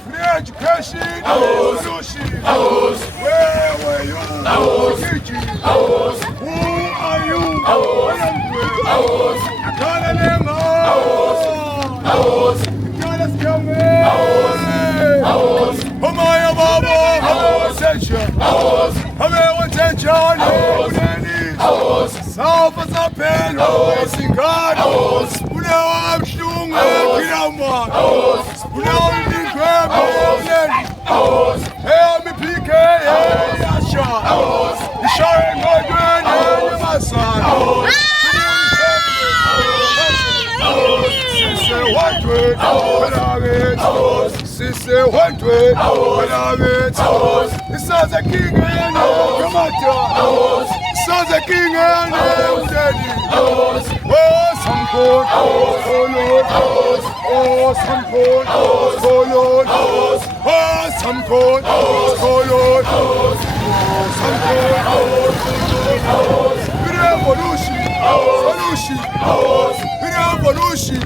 Free education, sushi. Where were you? Who are you? Sisse Wentwe, Benavit, Sons a king and Kamata, Sons a king and Daddy, oh, some code, oh Lord, oh, some code, oh Lord, oh, some code, oh Lord, some code, revolution, solution, revolution,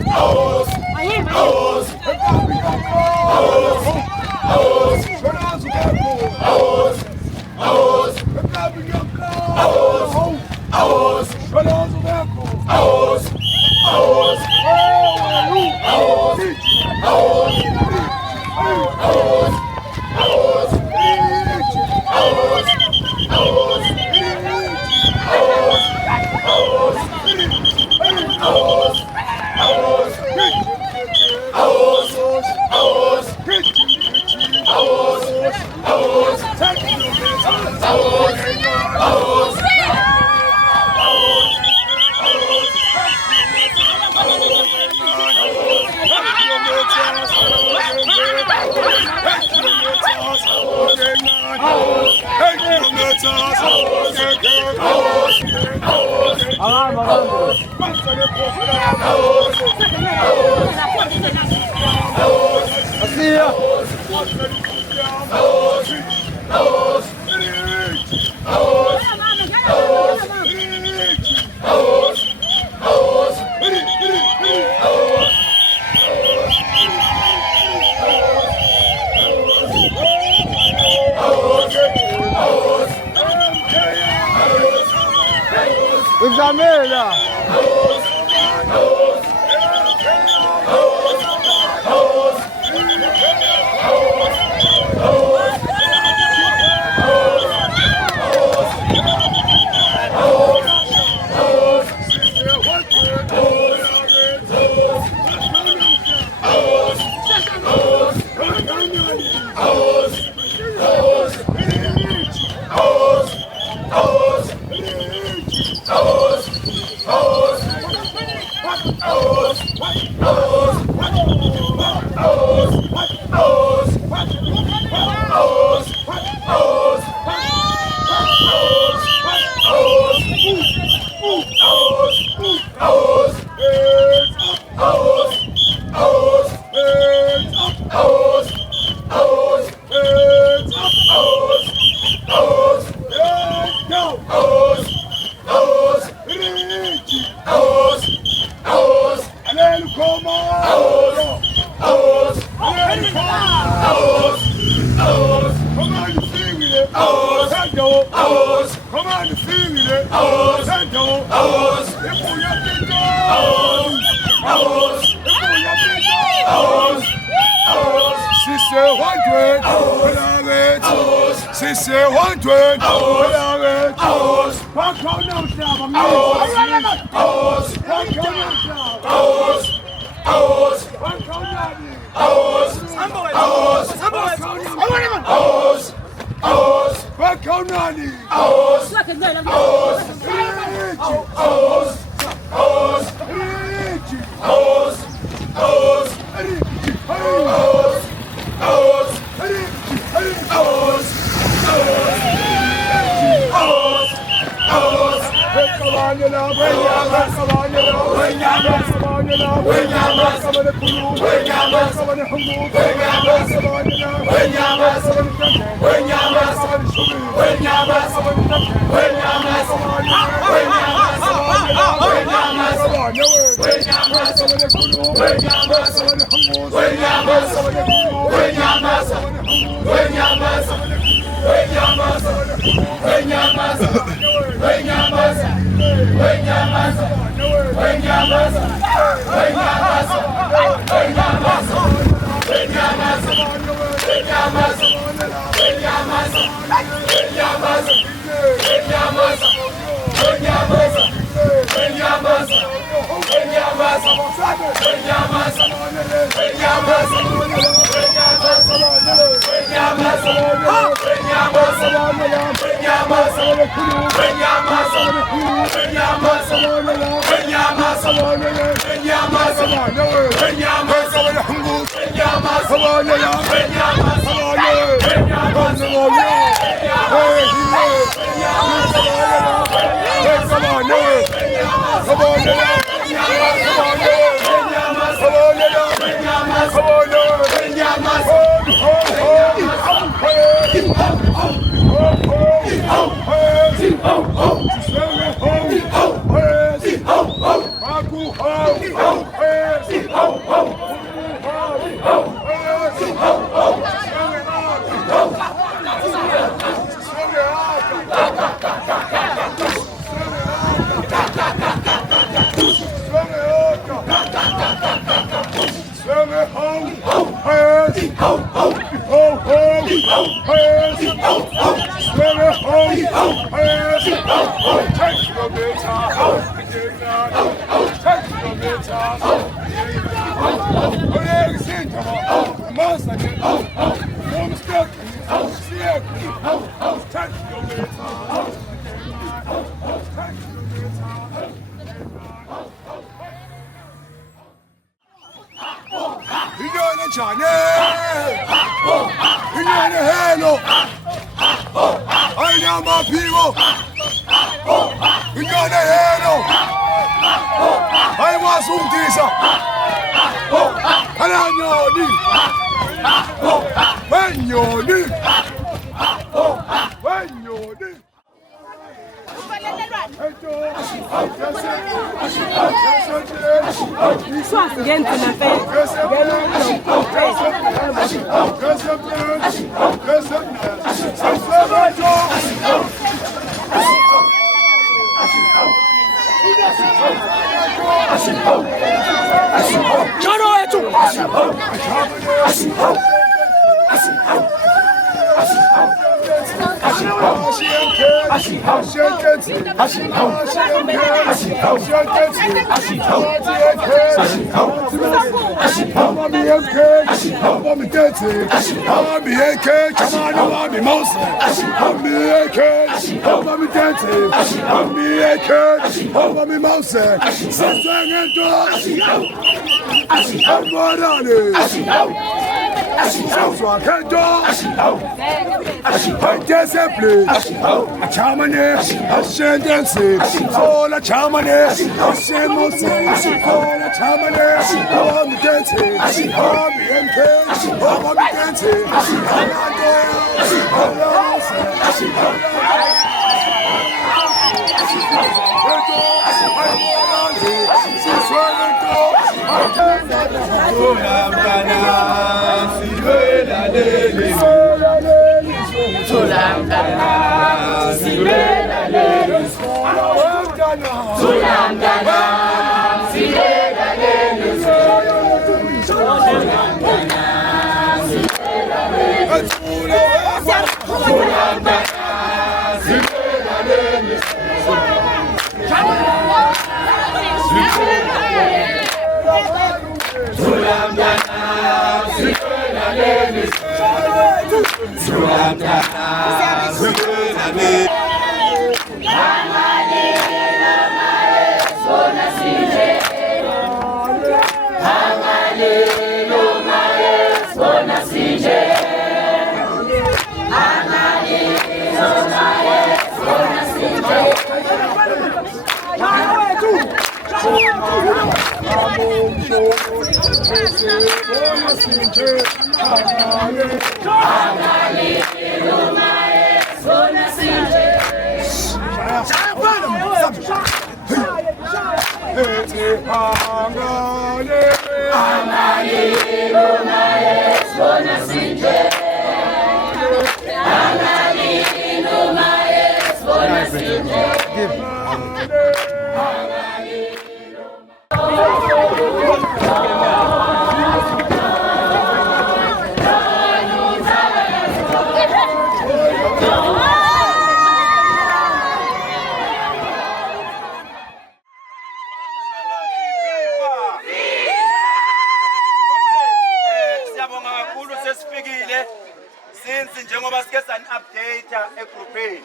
Since njengoba sike san-update egroupeni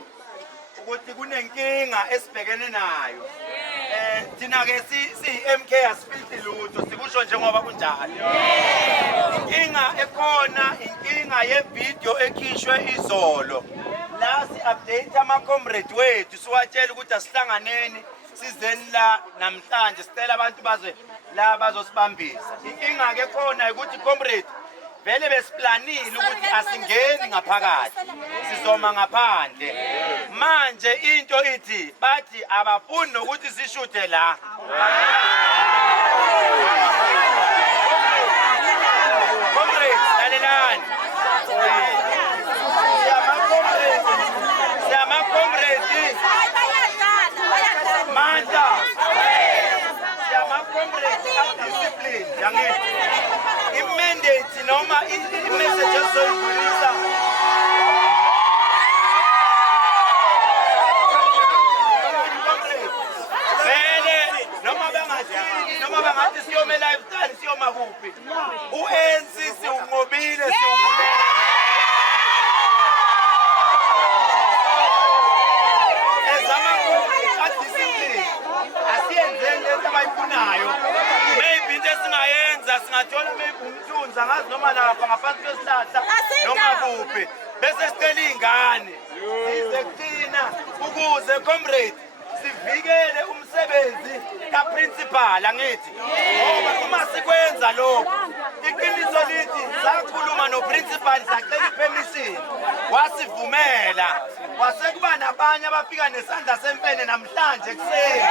ukuthi kunenkinga esibhekene nayo. Thina-ke siyi-MK asifihli lutho sikusho njengoba kunjalo. Inkinga ekhona inkinga yevideo ekhishwe izolo. La si-update ama-comrade wethu siwatshela ukuthi asihlanganeni sizeni la namhlanje sicela abantu baze la bazosibambisa. Inkinga-ke khona ukuthi comrade vele besiplanile ukuthi asingeni ngaphakathi sizoma ngaphandle manje into ithi bathi abafuni nokuthi sishuthe la comrades lalelani siyama comrades manja siyama comrades discipline yangithi mandate noma i-message esoyidlulisa vele noma bangathi siyome lifestyle siyoma kuphi u-ANC siwunqobile siwubulela discipline asiyenzeni lento abayifunayo maybe into esingayenza singathola maybe umthunzi angazi noma lapha ngaphansi kwesihlahla noma kuphi bese sicela iy'ngane size kuthina ukuze comrade sivikele umsebenzi kaprincipal angithi ngoba uma sikwenza lokho iqiniso lithi sakhuluma noprincipal sacela ipermission wasivumela wasekuba nabanye abafika nesandla sempene namhlanje kuseni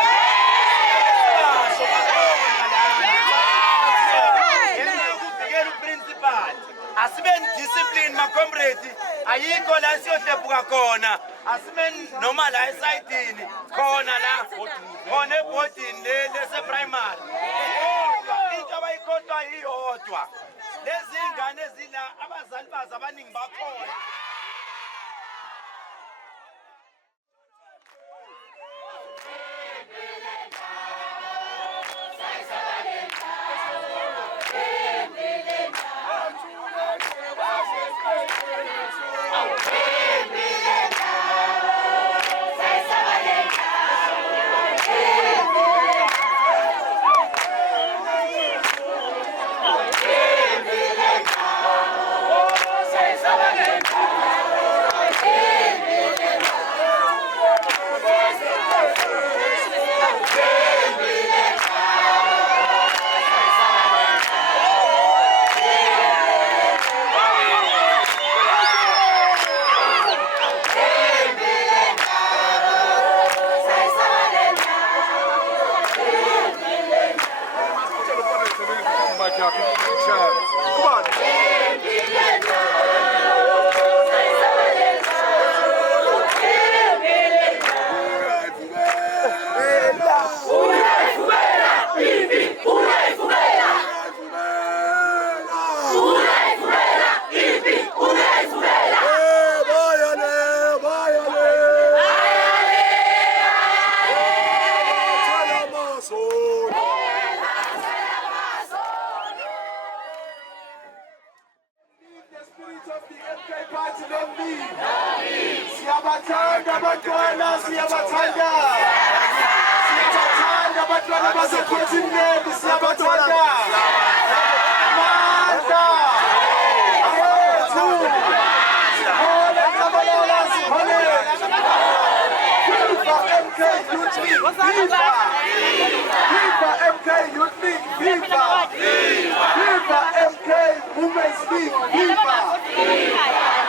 asibeni discipline ma-comrade ayikho la siyohlephuka khona asibeni noma la esayidini khona la khona ebhodini lese-primary into abayikhohlwa yiyodwa lezi ngane ezila abazali bazo abaningi bakhona Siyabathanda abantwana, siyabathanda. Siyabathanda abantwana basekhontinenti, siyabathanda. Amandla. Awethu. Hola Kabalala, hola. MK Viva MK Youth League, viva! Viva MK Women's League, viva!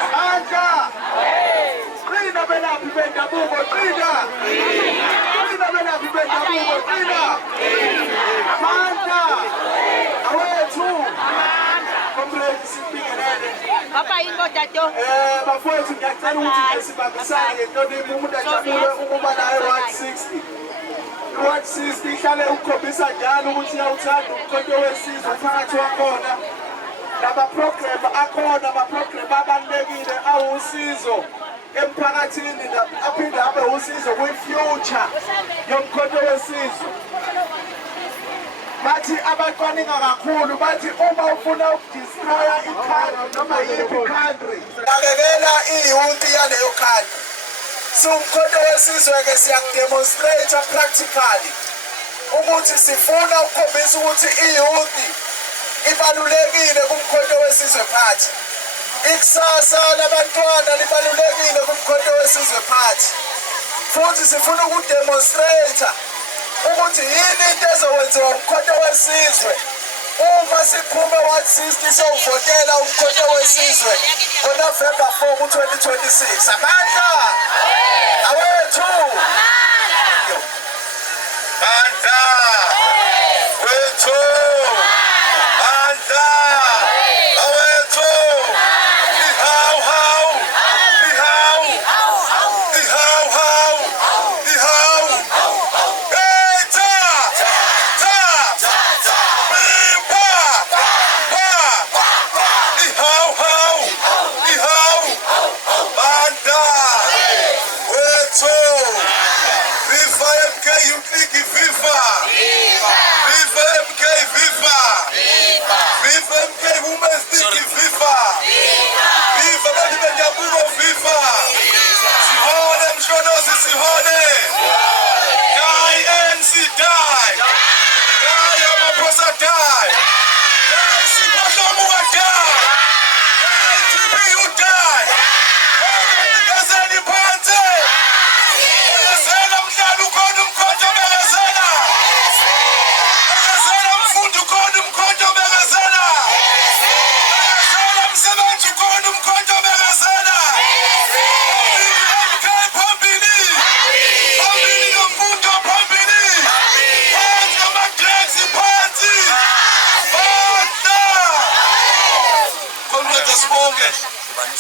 Amandla! Qina belaphi bendabuko, qina! Qina belaphi bendabuko, qina! Amandla! Awethu! Comrades sibingelele. Papa indoda to. Bafowethu ngiyacela ukuthi sibambisane ngentonini umuntu ajabule ukuba nayo 160. 160 ihlale ukukhombisa njalo ukuthi iyawuthanda umkhonto wesizwe phakathi wakhona. Lama-program akhona, ama-program abalulekile awusizo emphakathini aphinde abe usizo kwi-future yomkhonto wesizwe. Bathi abaqwaninga kakhulu bathi uma ufuna ukudistroya i-country noma yiphi country nakekela iyouth yaleyo country. Siwumkhonto wesizwe-ke siyakudemonstrate practically ukuthi sifuna ukukhombisa ukuthi iyouth ibalulekile kumkhonto wesizwe phathi. Ikusasa labantwana libalulekile kumkhonto wesizwe phathi. Futhi sifuna ukudemonstrate ukuthi yini into ezokwenziwa umkhonto wesizwe uma siphuma 160 siyovotela umkhonto wesizwe ngoNovember 4 ku-2026. Amandla! Awethu! Amandla! Wethu! Amandla! Awethu! Ihawu! Ihawu! Ihawu! Ihawu!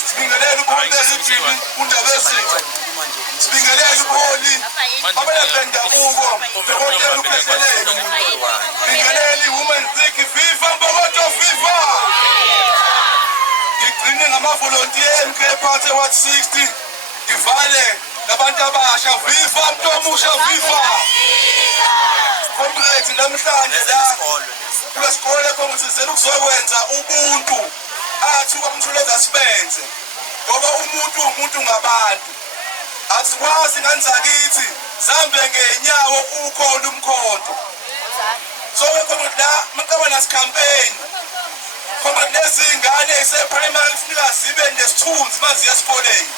Sibingelela ubuholi eziphini undaba ezinhle. Sibingelela ubuholi abayendabuko behotela uphethelele. Sibingelela iWomen's League FIFA Mbokodo FIFA. Ngigcine ngamavolontiya MK Party 160. Ngivale nabantu abasha FIFA umuntu omusha FIFA. Comrades namhlanje la kulesikole kongisizela ukuzokwenza ubuntu. Athi ukamthuleza sibenze ngoba umuntu ngabantu asikwazi nganzakithi sambe ngenyawo ukhona umkhonto so khona la maqaba nas campaign khona lezingane ese-primary fika zibe nesithunzi mazi yesikoleni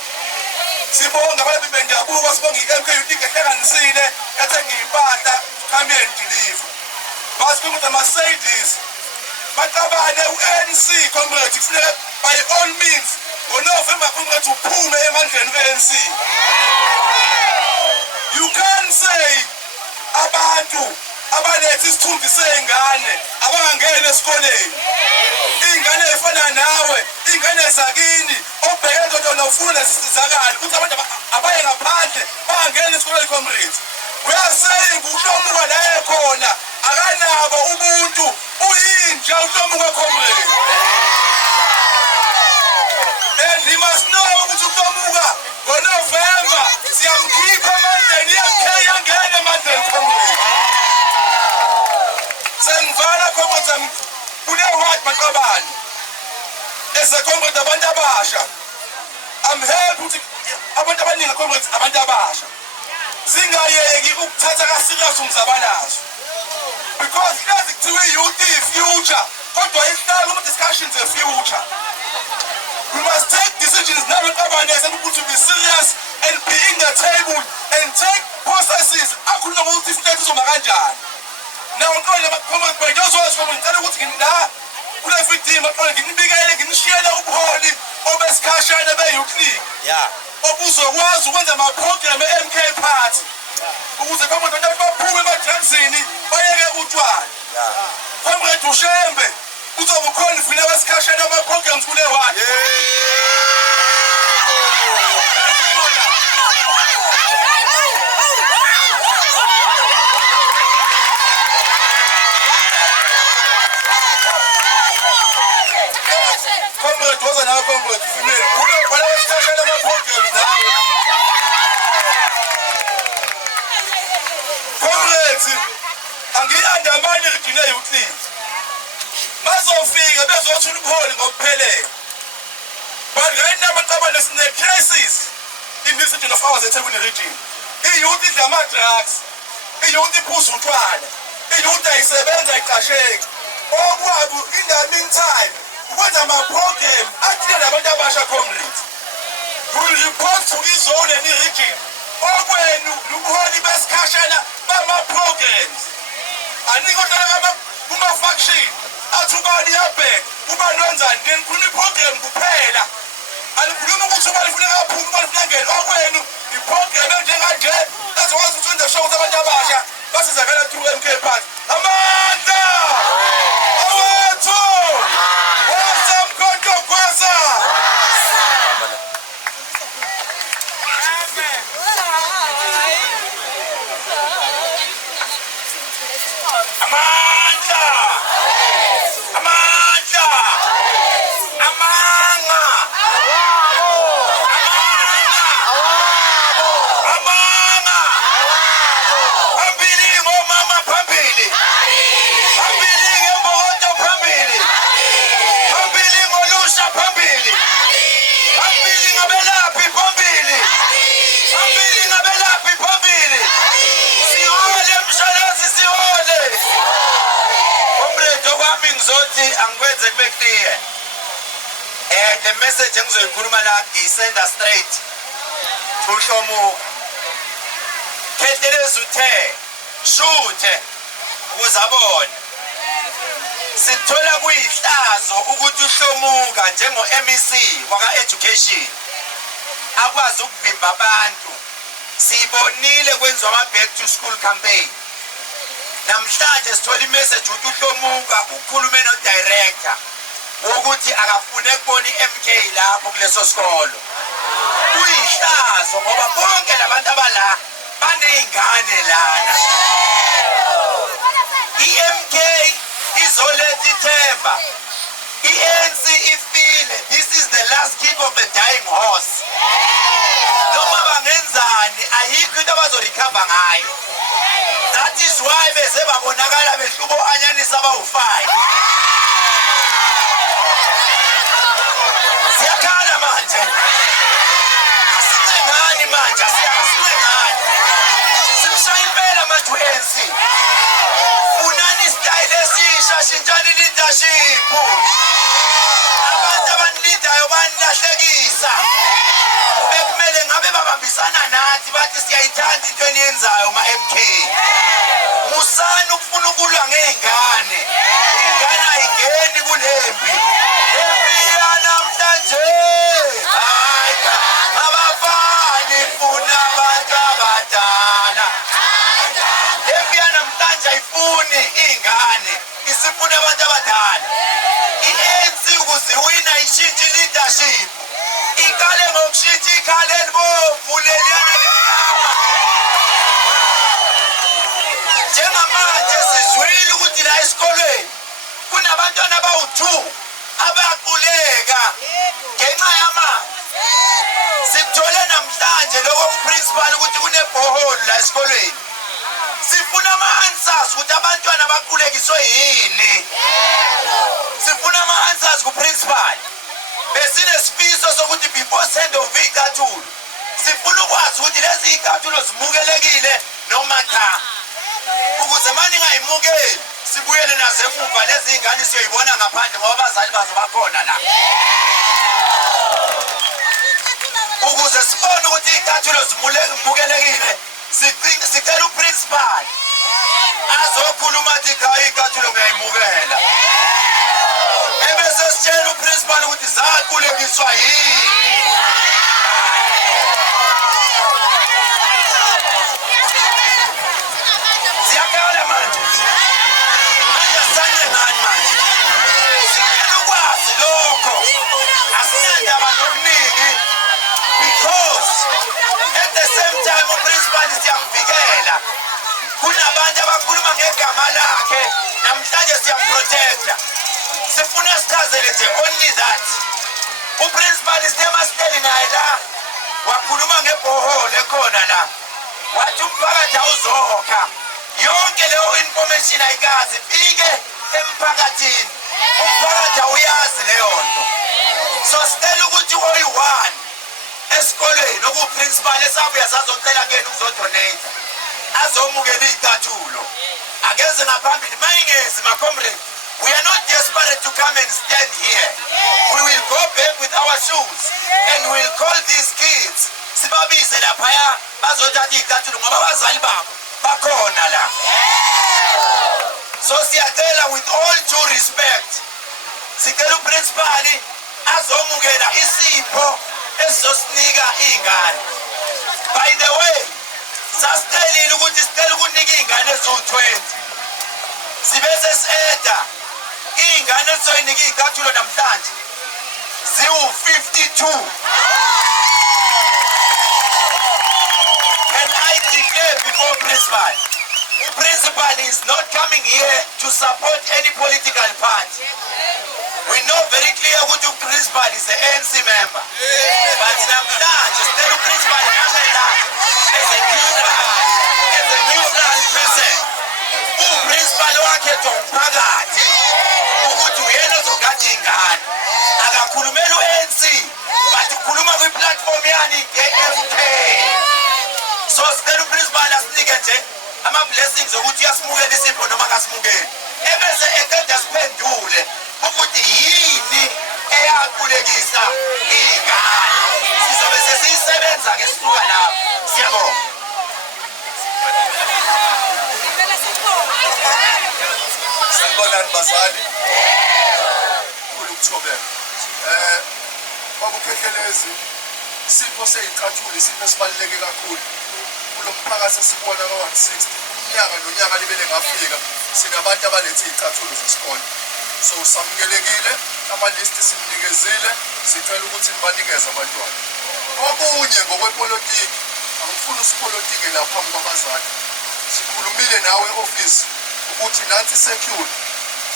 sibonga abantu bendabuko sibonga i-MK Youth League ehlanganisile yathenga iy'mpahla come and deliver basi kuthi ama-sadies Bakabane u-ANC comrade kufuneka by all means ngoNovember comrade uphume emandleni we-ANC. You can't say abantu abaletha isithunzi sey'ngane abangangena esikoleni. Iy'ngane ey'fana nawe, iy'ngane zakini obheke nto nofuna nesizakala ukuthi abantu abaye ngaphandle bangangena esikoleni comrades. We are saying uHlomuka la ekhona akanabo ubuntu uyinja uHlomuka comrade. And he must know ukuthi uHlomuka ngoNovember siyamkhipha emandleni yakhe yangena emandleni comrade. Sengivala comrade kule white maqabane. Ese comrade abantu abasha. I'm happy ukuthi abantu abaningi comrades abantu abasha. Singayeki ukuthatha ka-serious umzabalazo because kazi kuthiwa i-youth i-future kodwa isihlala kuma-discussions e-future. We must take decisions now ukuthi be serious and be in the table and take processes kuzoma kanjani nawo uqonde bakhoma kwejozwa somuntu ngicela ukuthi ngina kule victim aqonde nginibikele nginishiyele ubuholi obesikhashana be-youth league obuzokwazi ukwenza ama-program e-MK Party ukuze abantu baphume emadrugsini bayeke utshwala comrade ushembe uzobe ukhona vile wesikhashana ama-programs kule wadi comrade waza nawe comrade female wala wesikhashana ama-programs nawe comrades angi-andamane rigcine youth league bazofika bezothula ubuholi ngokuphelele but right now maqabane sine-crisis in this region of ours eThekwini region i-youth idla ama-drugs i-youth iphuza utshwala i-youth ayisebenza ayiqasheki okwabi in the meantime ukwenza ama-program athile nabantu abasha comrades will report to izone and i-region okwenu lubuholi besikhashana bama-programs anikohlala kuma-faction athi ubani yabheka ubani wenzani ngikhuluma i-program kuphela alikhuluma ukuthi ubani funeka aphume ubani funeka ngene okwenu i-program enjenganje ezokwazi ukuthi wenze shows abantu abasha basizakala through MK Party amandla awethu wasemkhonto kwasa angikwenze kube clear the message engizoyikhuluma la ngisenda straight uHlomuka khetheleza uthe shuthe ukuze abone sithola kuyihlazo ukuthi uHlomuka njengo-MEC waka-education akwazi ukuvimba abantu sibonile kwenziwa ama-back to school campaign namhlanje sithola imessage ukuthi uHlomuka ukhulume no-director ukuthi akafune kubona i-MK lapho kuleso sikolo kuyihlazo ngoba bonke labantu abala baney'ngane lana i-MK izoletha ithemba i-ANC ifile this is the last kick of the dying horse noma bangenzani ayikho into abazorikhava ngayo. That is why beze babonakala behlubo anyanisa abawu-5 siyakhala manje asincengani manje asincengani simshaya impela manje u-ANC funani isitayile esisha shintshani leadership abantu abanilidayo banilahlekisa bekumele ngabe babambisana nathi bathi siyayithanda into eniyenzayo ma-MK musani ukufuna ukulwa ngey'ngane ingane ayingeni kulempi empi yanamhlanje hayi abafani funa abantu abadala empi yanamhlanje ayifuni iy'ngane isifuna abantu abadala i-ANC ukuze iwina ishintshe leadership ikale ngokushintsha ikhale elibomvu leliyana limnyama njengamanje sizwile ukuthi la esikolweni kunabantwana abawu-2 abaquleka ngenxa yamanzi sikuthole namhlanje loko umprincipal ukuthi kunebhoholi la esikolweni sifuna ama-answers ukuthi abantwana baqulekiswe yini sifuna ama-answers kuprincipal besinesifiso sokuthi before send of iy'cathulo sifuna ukwazi ukuthi lezi iy'cathulo zimukelekile noma cha ukuze manje ingayimukeli sibuyele nasemuva lezi y'ngane siyoyibona ngaphandle ngoba abazali bazo bakhona la ukuze sibone ukuthi iy'cathulo zimukelekile sicela uprincipal azokhuluma athi cha icathulo ngiyayimukela ebese sitshela uprincipal ukuthi zaqulekiswa yini siyakhala manje sanye ngani manje sicela ukwazi lokho asinandaba nokuningi because at the same time uprincipal siyamvikela kunabantu abakhuluma ngegama lakhe namhlanje siyamprotecta sifuna sichazele nje only that uprincipal sinemasiteli naye la wakhuluma ngebhohole ekhona la wathi umphakathi awuzokha yonke leyo information ayikazi ifike emphakathini umphakathi awuyazi leyo nto so sicela ukuthi oyi-1 esikolweni okuprincipal esabuya sazocela kuyena ukuzodonate azomukela iy'cathulo akeze ngaphambili mayingezi macomrade we are not desperate to come and stand here we will go back with our shoes and we'll call these kids sibabize laphaya bazothatha iy'cathulo ngoba abazali babo bakhona la so siyacela with all due respect sicela uprincipal azomukela isipho esizosinika iy'ngane by the way sasitelile ukuthi sicela ukunika iy'ngane eziwu-20 sibese si-eda iy'ngane esizoyinika iy'cathulo namhlanje ziwu-52 and I declare before principal principal is not coming here to support any political party we know very clear ukuthi uprincipal is the ANC member but namhlanje sicela uprincipal kamela as a neutral person uprincipal wakhethwa umphakathi ukuthi uyena ozogada iy'ngane akakhulumela u-ANC but ukhuluma kwi-platform yani ye-FK so sicela uprincipal asinike nje ama-blessings ukuthi uyasimukela isipho noma kasimukeli ebese eqeda siphendule ukuthi yini eyaqulekisa iy'ngane sizobe sesiyisebenza-ke sisuka lapho siyabonga sanibonani bazali ukuthobela babukhekelezi isipho sey'cathulo isipho esibaluleke kakhulu kulo mphakathi esibona ka-160 unyaka nonyaka libele ngafika sinabantu abalethe iy'cathulo zesikole so samukelekile amalisti simnikezile sicela ukuthi nibanikeze abantwana okunye ngokwepolitiki angifuni usipolitike la phambi kwabazali sikhulumile nawe e-ofisi ukuthi nathi secure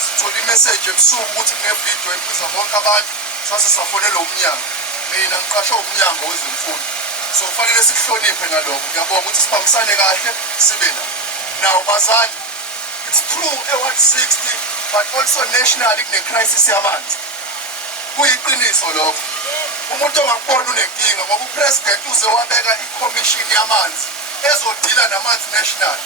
sithole imessage ebusuku ukuthi kunevidiyo ebiza bonke abantu sase safonela umnyango mina ngiqashwe umnyango wezemfundo so kufanele sikuhloniphe nalokho ngiyabonga ukuthi sibambisane kahle sibe la now bazali it's true e-160 but also nationally kune-crisis yamanzi kuyiqiniso lokho umuntu ongakubona unenkinga ngoba upresident uze wabeka i-commission yamanzi ezodila namanzi national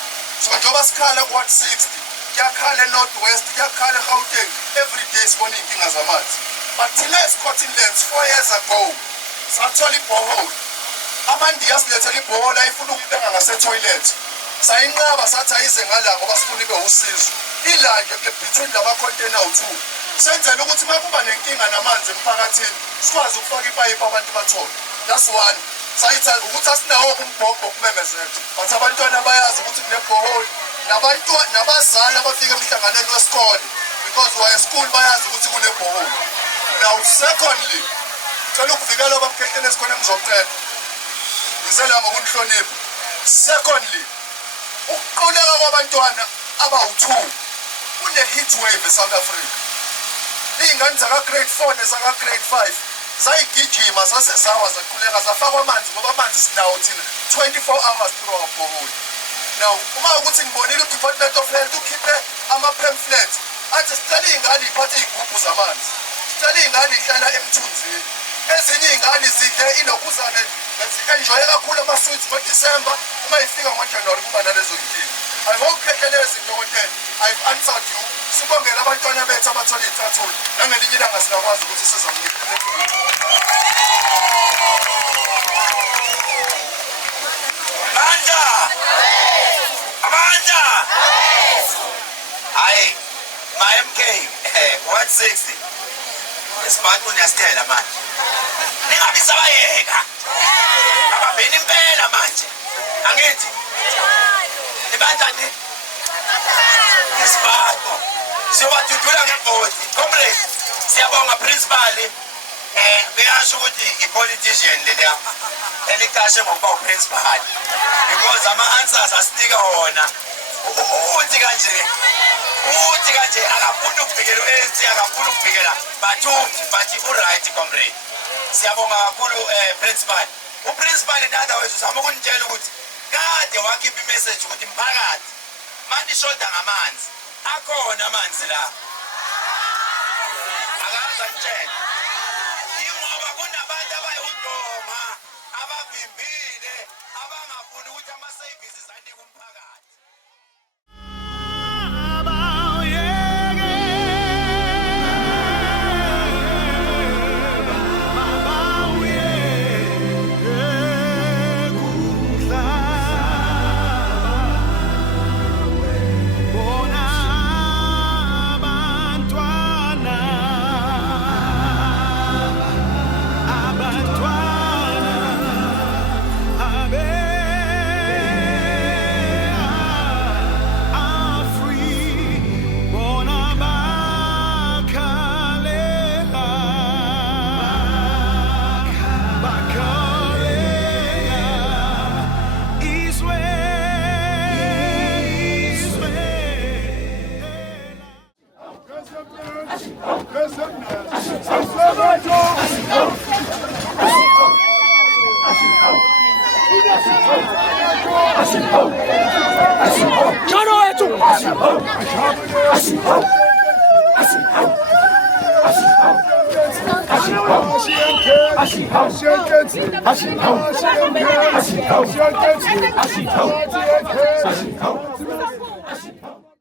so njengoba sikhala ku-160 kuyakhala e-North West kuyakhala e-Gauteng every day sibona iy'nkinga zamanzi but thina e-Scotland 4 years ago sathola ibhohole amandiya silethela ibhohole ayifuna ukubeka ngase-toilet sayinqaba sathi ayize ngala ngoba sifuna ibe usizo ilanje between lama-container awu-2 senzela ukuthi uma kuba nenkinga namanzi emphakathini sikwazi ukufaka ipayipi abantu bathole that's one sayithi ukuthi asinawo-ke umbhobho okumemezela but abantwana bayazi ukuthi kunebhohole nabazali abafika emhlanganeni wesikole because waye-school bayazi ukuthi kunebhohole now secondly cela ukuvikela ababukhehleni esikhona engizocela ngizela ngokunihlonipha secondly ukuquleka kwabantwana abawu-2 kune-heat wave eSouth Africa iy'ngane zaka-grade 4 nezaka-grade 5 zayigijima zasezawa zaquleka zafakwa amanzi ngoba amanzi sinawo thina 24 hours through our borehole now uma ukuthi ngibonile u-Department of Health ukhiphe ama-pamphlet athi sicela iy'ngane iy'phathe iy'gubhu zamanzi sicela iy'ngane ihlala emthunzini ezinye iy'ngane zidle inokuzane zi-enjoye kakhulu ama-sweets ngoDisemba uma ifika ngoJanuwari kuba nalezo y'nkinga I hope Khekelezi Dokotela I've answered you sibongela abantwana bethu abathola iy'cathulo nangelinye ilanga singakwazi ukuthi sizamnika Amandla! bacu niyasitela manje ningabi sabayeka ababheni impela manje angithi ibanjani isibhaco siyobathuthula ngebhodi comrade siyabonga principal beyasho ukuthi i-politician leliya elicashe ngokuba u-principal because ama-answers asinika wona uthi kanje akafuni ukuvikela u-ANC akafuni ukuvikela but u-right comrade siyabonga kakhulu principal uprincipal in other words uzama ukunitshela ukuthi kade wakhipha imessage ukuthi mphakathi manje ishoda ngamanzi akhona amanzi la akaza nitshela ingoba kunabantu abayudoma abavimbile abangafuni ukuthi ama-services anike umphakathi.